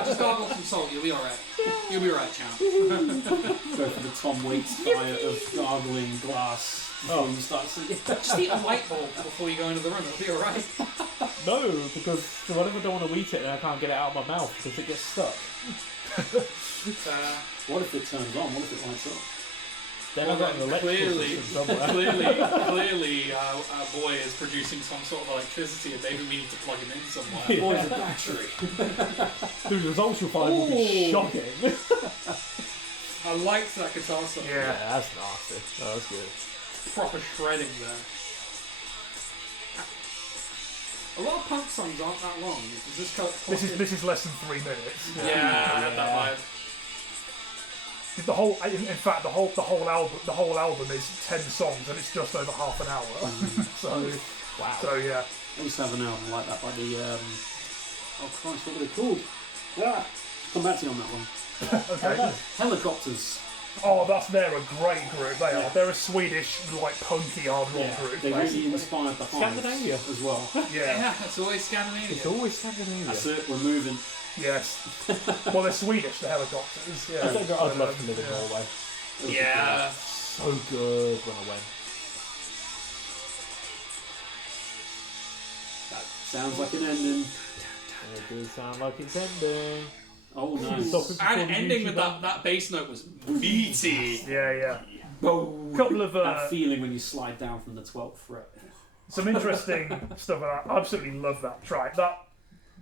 Just gargle some salt, you'll be alright. You'll be alright, champ. Go for the Tom Waits diet of gargling glass before you start singing. Just eat a light bulb before you go into the room, it'll be alright. No, because whenever I don't want to eat it and I can't get it out of my mouth because it gets stuck. What if it turns on? What if it lights up? Then I've got an electrical system somewhere. Clearly, boy is producing some sort of electricity, and maybe we need to plug him in somewhere. Yeah. Boy's a battery. The results you'll find will be shocking. I liked that guitar solo. Yeah, that's nasty. Oh, that's good. Proper shredding there. A lot of punk songs aren't that long. This is less than 3 minutes. Yeah, I had that vibe. The whole, in fact, the whole album is 10 songs, and it's just over half an hour. Wow. So yeah. I used to have an album like that by the oh Christ, what were they called? Come back to you on that one. Okay. Helicopters. Oh, they're a great group. They are. They're a Swedish, like, punky hard rock group. They really inspired the Hives Scandinavia as well. Yeah, it's always Scandinavia. It's always Scandinavia. That's it, we're moving. Yes. Well, they're Swedish, the Helicopters. Yeah. I think I'd love to live in Norway. Yeah. So good when I went. That sounds like an ending. It does sound like it's ending. Oh, nice. Stop it before And the ending with YouTube that bass note was meaty. Yeah. Boom. Couple of That feeling when you slide down from the 12th fret. some interesting stuff. I absolutely love that track. That,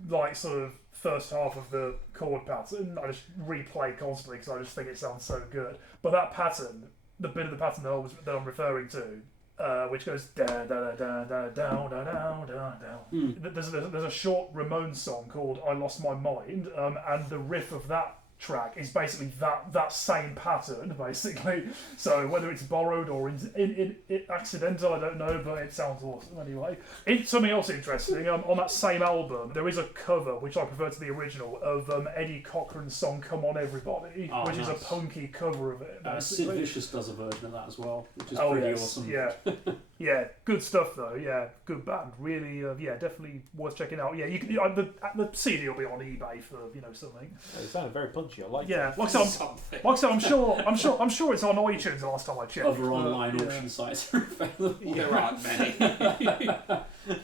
like, sort of first half of the chord pattern, I just replay constantly because I just think it sounds so good. But that pattern, the bit of the pattern that I'm referring to, which goes da da da da da da da da da da. There's a short Ramones song called "I Lost My Mind," and the riff of that track is basically that same pattern, basically. So whether it's borrowed or in accidental, I don't know, but it sounds awesome anyway. It's something else interesting. On that same album, there is a cover, which I prefer to the original, of Eddie Cochran's song "Come On Everybody," which is a punky cover of it. Sid Vicious does a version of that as well, which is Oh pretty yes, awesome. yeah, good stuff though. Yeah, good band. Really, definitely worth checking out. Yeah, you can. The CD will be on eBay for something. It sounded very punchy. I like Yeah, it. like I said, I'm sure it's on iTunes. The last time I checked. Other online auction sites are available. There aren't many.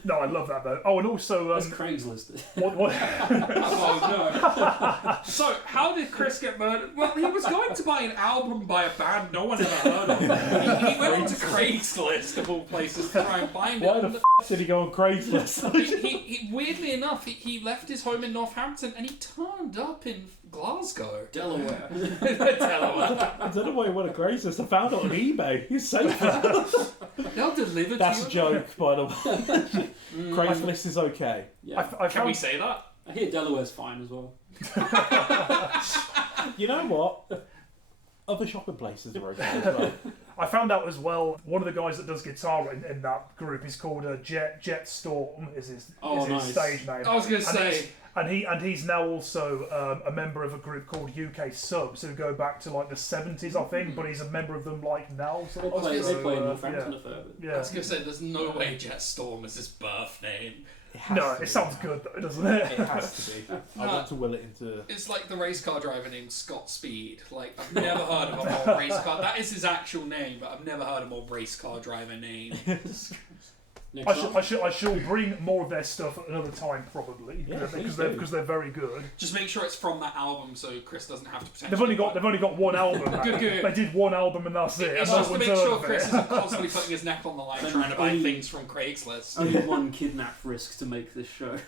No, I love that though. Oh, and also That's Craigslist. what? Oh no. So, how did Chris get murdered? Well, he was going to buy an album by a band no one ever heard of. He went on to Craigslist, of all places, to try and find Why it. the f did he go on Craigslist? He weirdly enough, he left his home in Northampton and he turned up in Glasgow. Delaware. Delaware. I don't know why he went on Craigslist. I found it on eBay. He's safe. They'll deliver That's to a you. joke, by the way. Craigslist is okay. Yeah. I Can we found, say that? I hear Delaware's fine as well. You know what? Other shopping places are okay as well. I found out as well. One of the guys that does guitar in that group is called Jet Storm. Is his nice. stage name? I was going to say. And he's now also a member of a group called UK Subs, who go back to like the 70s, I think. But he's a member of them like now. They play in Northampton a fair bit. Yeah. I was going to say, there's no way Jet Storm is his birth name. It sounds good though, doesn't it? It has to be. I want to will it into. It's like the race car driver named Scott Speed. Like, I've never heard of a more race car. That is his actual name, but I've never heard of a more race car driver name. I shall bring more of their stuff at another time, probably, Yeah, because they're very good. Just make sure it's from that album, so Chris doesn't have to pretend. They've only got one album. Good. They did one album and that's it. It's and just no to one's make heard sure of Chris it. isn't constantly putting his neck on the line trying to buy only- things from Craigslist. Only one kidnap risk to make this show.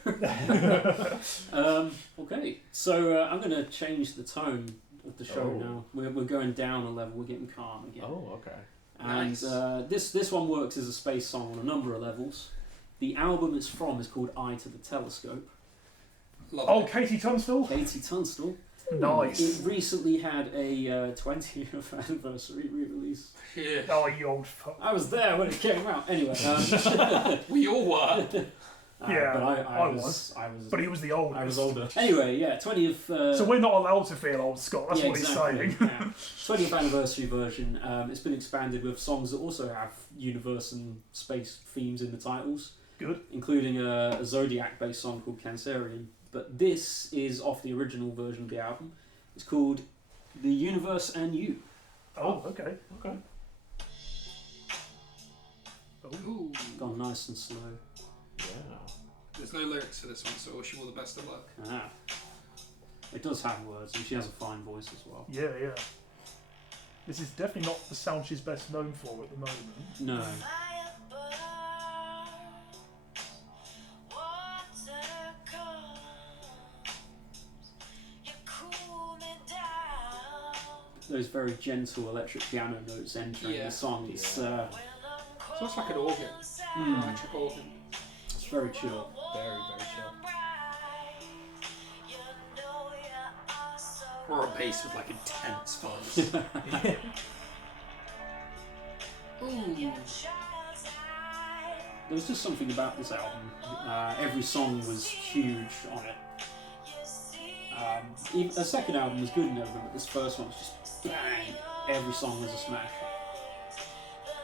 Okay, so I'm going to change the tone of the show now. We're going down a level. We're getting calm again. Oh, okay. And Nice. this one works as a space song on a number of levels. The album it's from is called Eye to the Telescope. Love it. KT Tunstall? KT Tunstall. Nice. It recently had a 20th anniversary re-release. Yeah. Oh, you old fuck. I was there when it came out. Anyway, We all were. Yeah, but I was. But he was the oldest. I was older. Anyway, yeah, 20th. So we're not allowed to feel old, Scott. That's what exactly, he's saying. yeah. 20th anniversary version. It's been expanded with songs that also have universe and space themes in the titles. Good. Including a Zodiac-based song called Cancerian. But this is off the original version of the album. It's called The Universe and You. Oh, okay. Ooh. Gone nice and slow. Yeah. There's no lyrics for this one, so I wish you all the best of luck. Ah. It does have words, and she has a fine voice as well. Yeah. This is definitely not the sound she's best known for at the moment. No. Those very gentle electric piano notes entering Yeah. the song. It's It's like an organ. Electric organ. it's very chill. Very, very chill. Or a bass with like intense fuzz. Ooh. There was just something about this album. Every song was huge on it. Even, the second album was good and everything, but this first one was just bang. Every song was a smash.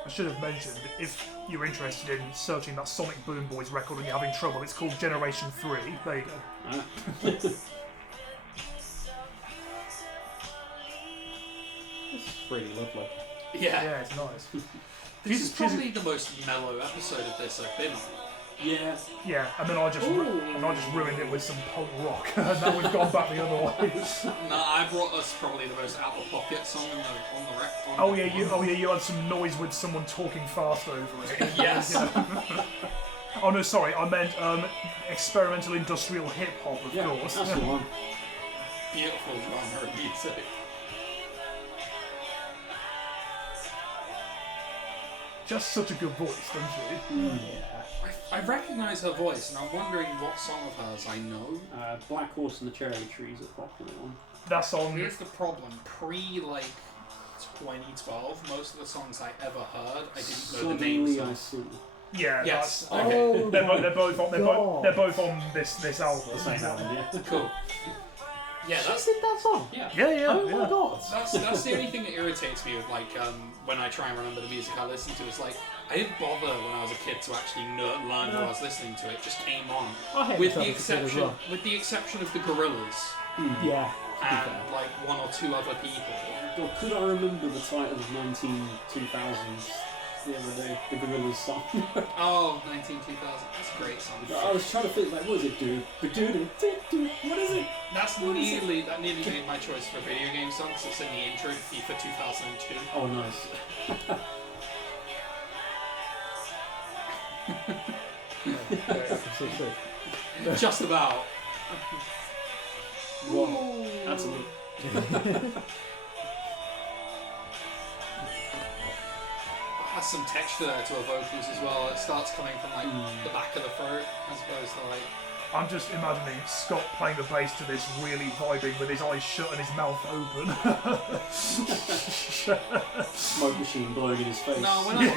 I should have mentioned, if you're interested in searching that Sonic Boom Boys record and you're having trouble, it's called Generation 3. There you go. This is really lovely. Yeah. Yeah, it's nice. This is probably the most mellow episode of this I've been on. Yeah. Yeah, and then I just ruined it with some punk rock, and now we've gone back the other way. No, I brought us probably the most out of pocket song on the record. Oh yeah, you had some noise with someone talking fast over it. Yes. Yeah. Oh no, sorry, I meant experimental industrial hip hop, of course. That's the one. Beautiful genre of music. Just such a good voice, don't she? Yeah. I recognise her voice, and I'm wondering what song of hers I know. Black Horse and the Cherry Tree is a popular one. That song. Here's the problem: pre 2012, most of the songs I ever heard, I didn't know the names Suddenly I of. See. Yeah. Yes. That's, Okay. Oh, they're both on this album. Same album, yeah. Cool. Yeah, that's Did that song? yeah. Yeah. Oh my god. That's the only thing that irritates me with when I try and remember the music I listen to. It's like I didn't bother when I was a kid to actually learn what I was listening to. It just came on. I hate With this the album as exception, well. with the exception of the Gorillaz Yeah. and like one or two other people. God, could I remember the title of 2000s the other day? The Gorillaz song. Oh, 2000. That's a great song. I was trying to think, like, what is it, dude? What is it? That nearly made my choice for a video game song because it's in the intro to FIFA 2002. Oh, nice. Just about. Whoa. That's a look. Has some texture there to her vocals as well. It starts coming from like the back of the throat as opposed to like. I'm just imagining Scott playing the bass to this, really vibing with his eyes shut and his mouth open. Smoke machine blowing in his face. No, when I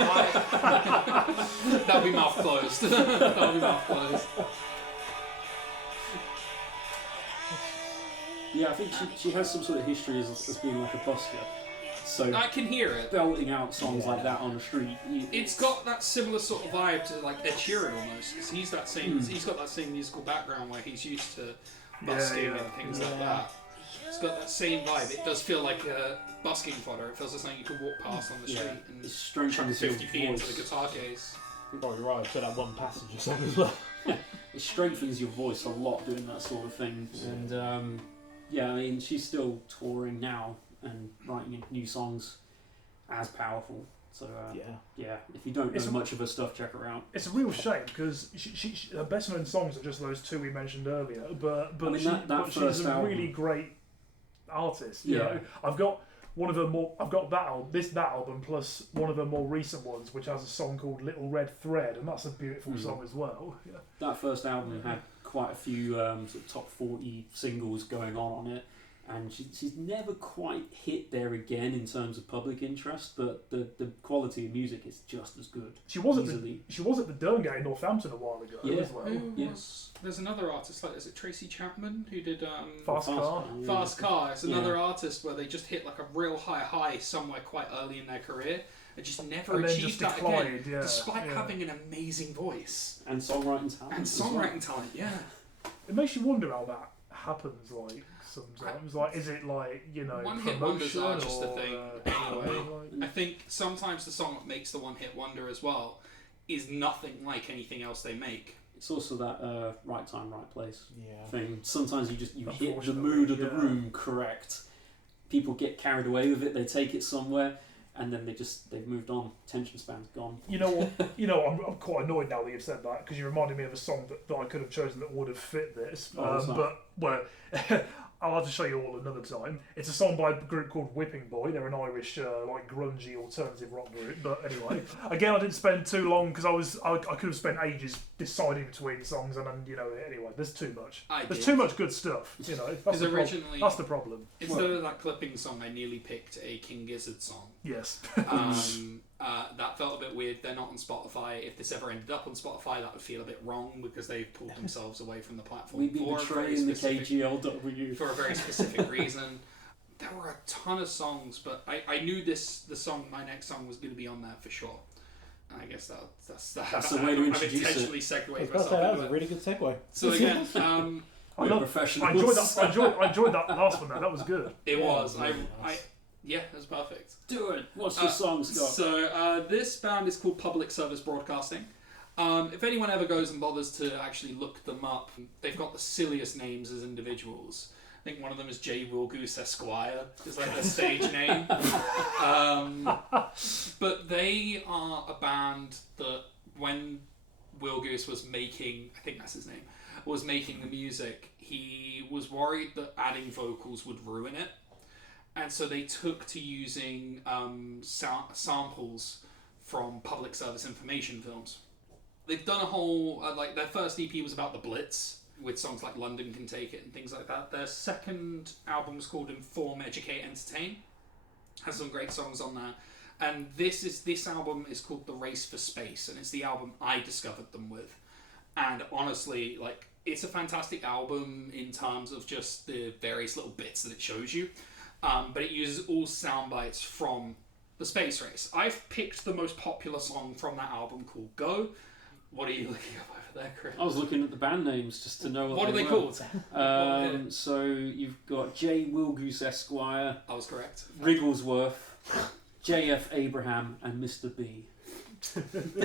that'll be mouth closed. That'll be mouth closed. Yeah, I think she has some sort of history as being like a busker. So I can hear it. belting out songs like that on the street. It's got that similar sort of vibe to like Ed Sheeran almost. 'Cause he's got that same musical background where he's used to busking and things like that. It's got that same vibe. It does feel like a busking fodder. It feels like something you could walk past on the street and It strengthens your 50p into the voice. guitar case. You're probably right. I that one passenger song as well. It strengthens your voice a lot doing that sort of thing. And yeah, I mean, she's still touring now and writing new songs as powerful. So yeah, if you don't know much of her stuff, check her out. It's a real shame because she her best known songs are just those two we mentioned earlier. But I mean, that she's first a album. really great artist. You Yeah. know? I've got one of her more. I've got that album plus one of her more recent ones, which has a song called "Little Red Thread," and that's a beautiful song as well. Yeah. That first album had quite a few sort of top 40 singles going on it, and she's never quite hit there again in terms of public interest, but the quality of music is just as good. She was at the Derngate in Northampton a while ago Yeah. as well. There's another artist like, is it Tracy Chapman who did Fast Car. Yeah. Fast Car? It's another artist where they just hit like a real high somewhere quite early in their career and just never And then achieved just that declined, again, yeah, despite yeah. having an amazing voice And songwriting talent. and as well. songwriting talent. Yeah. It makes you wonder how that happens. Like sometimes, like is it like One-hit wonders promotion are just a or, thing, anyway, I think sometimes the song that makes the one-hit wonder as well is nothing like anything else they make. It's also that right time, right place Yeah. thing. Sometimes you hit the Unfortunately, mood of the yeah. room correct. People get carried away with it. They take it somewhere, and then they've moved on. Attention span's gone. You know what? I'm quite annoyed now that you've said that because you reminded me of a song that I could have chosen that would have fit this. Oh, what's that? But well, I'll have to show you all another time. It's a song by a group called Whipping Boy. They're an Irish, like grungy alternative rock group. But anyway, again, I didn't spend too long because I could have spent ages deciding between songs, and then anyway, there's too much. There's too much good stuff. That's the originally that's the problem. Instead of that clipping song, I nearly picked a King Gizzard song. Yes. That felt a bit weird. They're not on Spotify. If this ever ended up on Spotify, that would feel a bit wrong because they've pulled themselves away from the platform. We'd be betraying the KGLW for a very specific reason. There were a ton of songs, but I knew my next song was going to be on there for sure. And I guess that's the way to introduce I've intentionally segued myself. That was a really good segue. So again, I enjoyed that last one though. That was good. It was. Yeah, that was perfect. Do it. What's your song, Scott? So this band is called Public Service Broadcasting. If anyone ever goes and bothers to actually look them up, they've got the silliest names as individuals. I think one of them is J. Wilgoose Esquire, is like their stage name. But they are a band that when Wilgoose was making, I think that's his name, was making the music, he was worried that adding vocals would ruin it. And so they took to using samples from public service information films. They've done a whole, their first EP was about the Blitz, with songs like London Can Take It and things like that. Their second album was called Inform, Educate, Entertain. Has some great songs on there. And this album is called The Race for Space, and it's the album I discovered them with. And honestly, it's a fantastic album in terms of just the various little bits that it shows you. But it uses all sound bites from the space race. I've picked the most popular song from that album called Go. What are you looking up over there, Chris? I was looking at the band names just to know what are they called? So you've got J. Wilgoose Esquire. I was correct. Wrigglesworth, J.F. Abraham, and Mr. B.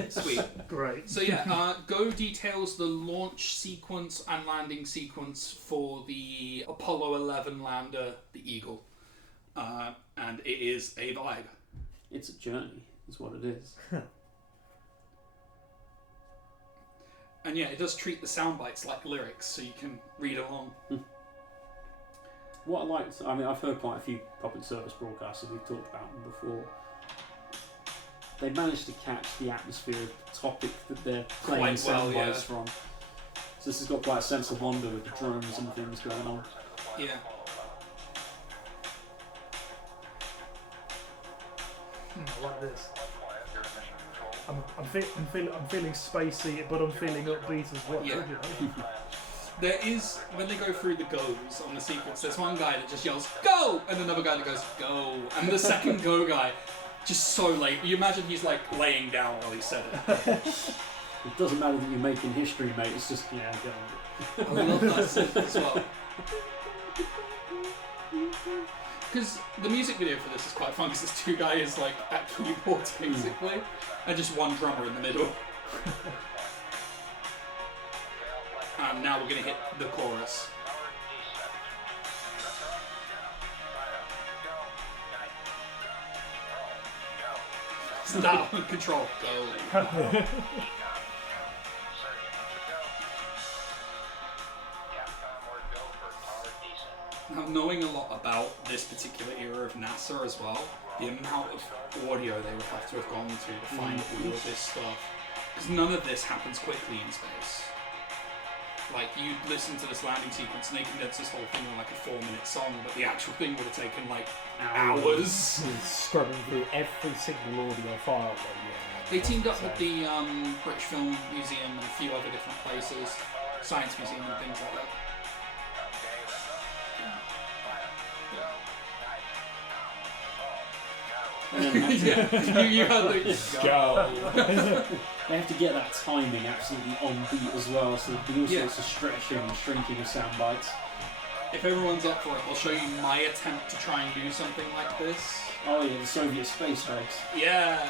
Sweet. Great. So Go details the launch sequence and landing sequence for the Apollo 11 lander, the Eagle. And it is a vibe. It's a journey, is what it is. And it does treat the sound bites like lyrics, so you can read along. What I liked, I've heard quite a few public service broadcasts that we've talked about them before. They managed to catch the atmosphere of the topic that they're playing sound bites from. So this has got quite a sense of wonder with the drums and things going on. Yeah. I like this. I'm feeling spacey, but I'm feeling upbeat as well. Yeah. There is, when they go through the goes on the sequence, there's one guy that just yells, "Go!" and another guy that goes, "Go!" And the second go guy, just so late. You imagine he's laying down while he said it. It doesn't matter that you're making history, mate, it's just, go on. I love that synth as well. Because the music video for this is quite fun, because this two guys at keyboards basically, and just one drummer in the middle. And now we're going to hit the chorus. Stop. Control. Go. Now, knowing a lot about this particular era of NASA as well, the amount of audio they would have to have gone through to find all of this stuff, because none of this happens quickly in space. You listen to this landing sequence and they condense this whole thing in a 4-minute song, but the actual thing would have taken hours. Scrubbing through every single audio file. They teamed up with the British Film Museum and a few other different places, Science Museum and things like that. You had the go. They have to get that timing absolutely on beat as well, so there'll be all sorts of stretching and shrinking of sound bites. If everyone's up for it, I'll show you my attempt to try and do something like this. Oh yeah, the Soviet space race. Yeah.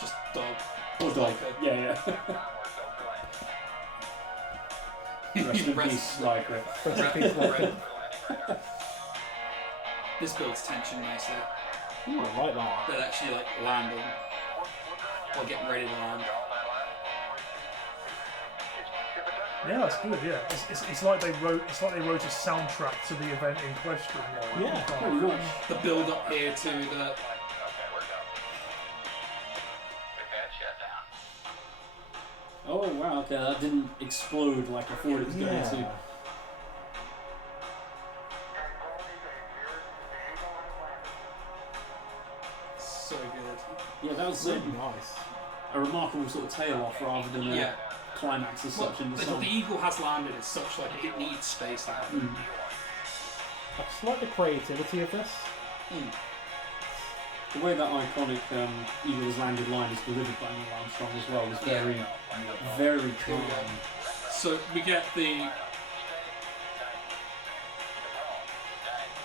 Just dog. Or dog. Yeah. Rest in peace, Lycra. This builds tension nicely. Ooh, I like that. They're actually landing. Or getting ready to land. Yeah, that's good. Yeah, it's like they wrote a soundtrack to the event in question. Yeah, Pretty much. The build up here to the. Oh wow, okay, that didn't explode like I thought it was going to. So good. Yeah, that was Really nice. a remarkable sort of tail off rather than a Yeah. climax as Well, such in the the song. eagle has landed as such, like it needs space to happen. I just like the creativity of this. The way that iconic Eagle has landed line is delivered by Neil Armstrong as well was very, very calm. So we get the.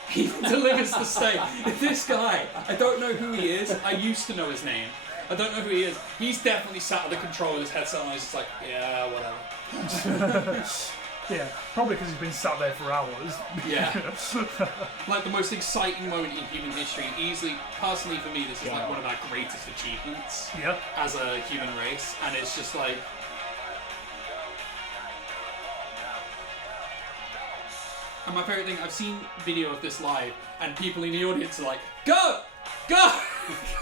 He delivers the state. This guy, I don't know who he is. I used to know his name. I don't know who he is. He's definitely sat at the control with his headset on. He's just like, yeah, whatever. Yeah, probably because he's been sat there for hours. Yeah. Like the most exciting moment in human history. Easily, personally for me, this is like one of our greatest achievements Yeah. as a human race. And it's just like. And my favourite thing, I've seen video of this live, and people in the audience are like, go! Go!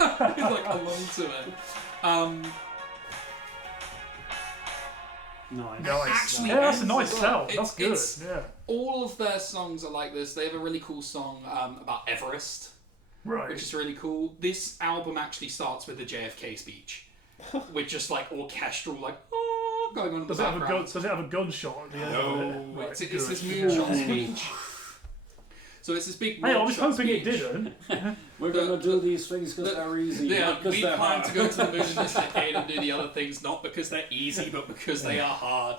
It's like along to it. Nice. Nice. Actually, Yeah, that's a ends nice as well. sell. That's good. It's- Yeah. All of their songs are like this. They have a really cool song about Everest, Right. which is really cool. This album actually starts with the JFK speech, with just like orchestral, like, oh, going on in the Does it have a background. gun? Does it have a gunshot at the end? of it? Right, It's good. this moonshot speech. So it's this big. Hey, I was moonshot hoping it speech. didn't. We're going to do these things because they're easy. Yeah, not 'cause we they're plan hard. to go to the moon this decade and do the other things not because they're easy, but because they are hard.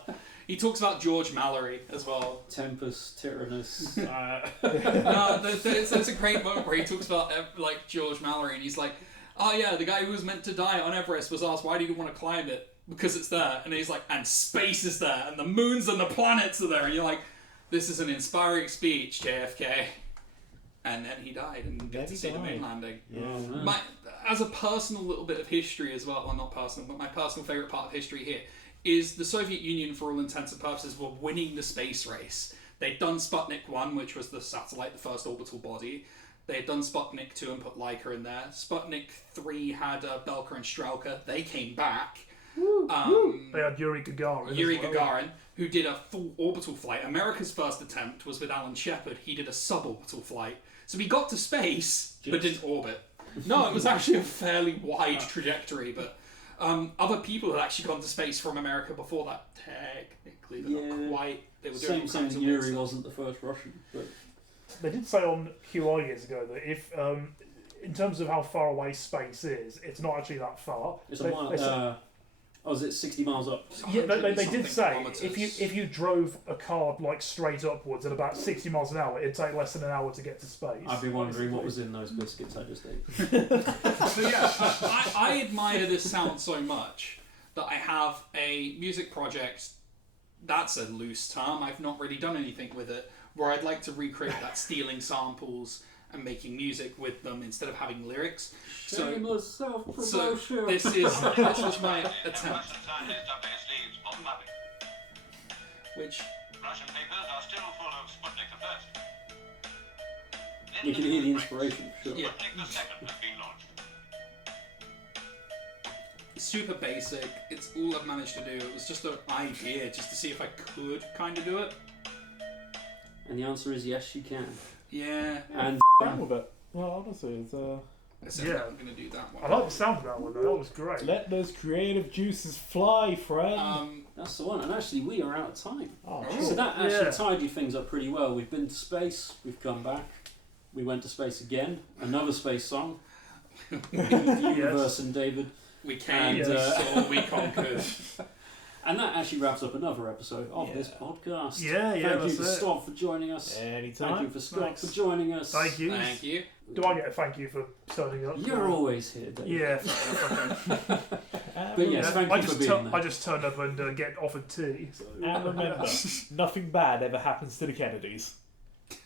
He talks about George Mallory as well. Tempest, Tyrannus. No, there's a great moment where he talks about like George Mallory, and he's like, "Oh yeah, the guy who was meant to die on Everest was asked why do you want to climb it because it's there," and he's like, "And space is there, and the moons and the planets are there," and you're like, "This is an inspiring speech, JFK." And then he died, and Then get to he see the moon died. landing. Yeah. As a personal little bit of history as well, not personal, but my personal favourite part of history here is the Soviet Union, for all intents and purposes, were winning the space race. They'd done Sputnik 1, which was the satellite, the first orbital body. They had done Sputnik 2 and put Laika in there. Sputnik 3 had Belka and Strelka. They came back. They had Yuri Gagarin. Yuri as well. Gagarin, who did a full orbital flight. America's first attempt was with Alan Shepard. He did a suborbital flight. So he got to space, but didn't orbit. No, it was actually a fairly wide trajectory, but other people had actually gone to space from America before that, technically, but not quite. They were doing Same kinds of Yuri weird stuff. wasn't the first Russian, but They did say on QI years ago that if, in terms of how far away space is, it's not actually that far. it's a They- mile. they said- Is it 60 miles up? Yeah, they 100 did something say kilometres. if you drove a car like straight upwards at about 60 miles an hour, it'd take less than an hour to get to space. I'd be wondering what was in those biscuits I just ate. So yeah, I admire this sound so much that I have a music project. That's a loose term. I've not really done anything with it. Where I'd like to recreate that, stealing samples and making music with them instead of having lyrics. So, Shameless so self-promotion. this was my attempt. Which Russian papers are still full of Sputnik the First. You can hear the inspiration, for sure. Yeah. Sputnik the Second has been launched. it's super basic. It's all I've managed to do. It was just an idea, just to see if I could kind of do it. And the answer is yes, you can. Yeah. And Down with it. Well, honestly, it's I said Yeah. I'm gonna do that one. I like the sound of that one though. That was great. let those creative juices fly, friend. that's the one. And actually, we are out of time. Oh, Oh. So cool. that actually Yeah. tidied things up pretty well. We've been to space, we've come back, we went to space again, another space song, the universe and David, We came, And, we saw, we conquered. and that actually wraps up another episode of Yeah. this podcast. Yeah, Thank that's you for it. Scott for joining us. Anytime. Thank you for Scott Thanks. for joining us. Thank you. Thank you. Do I get a thank you for turning up? You're always here, David. Yeah. Okay. But yes, thank you for being there. I just turned up and get offered tea. So. And remember, nothing bad ever happens to the Kennedys.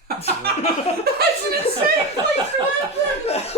That's an insane place to end.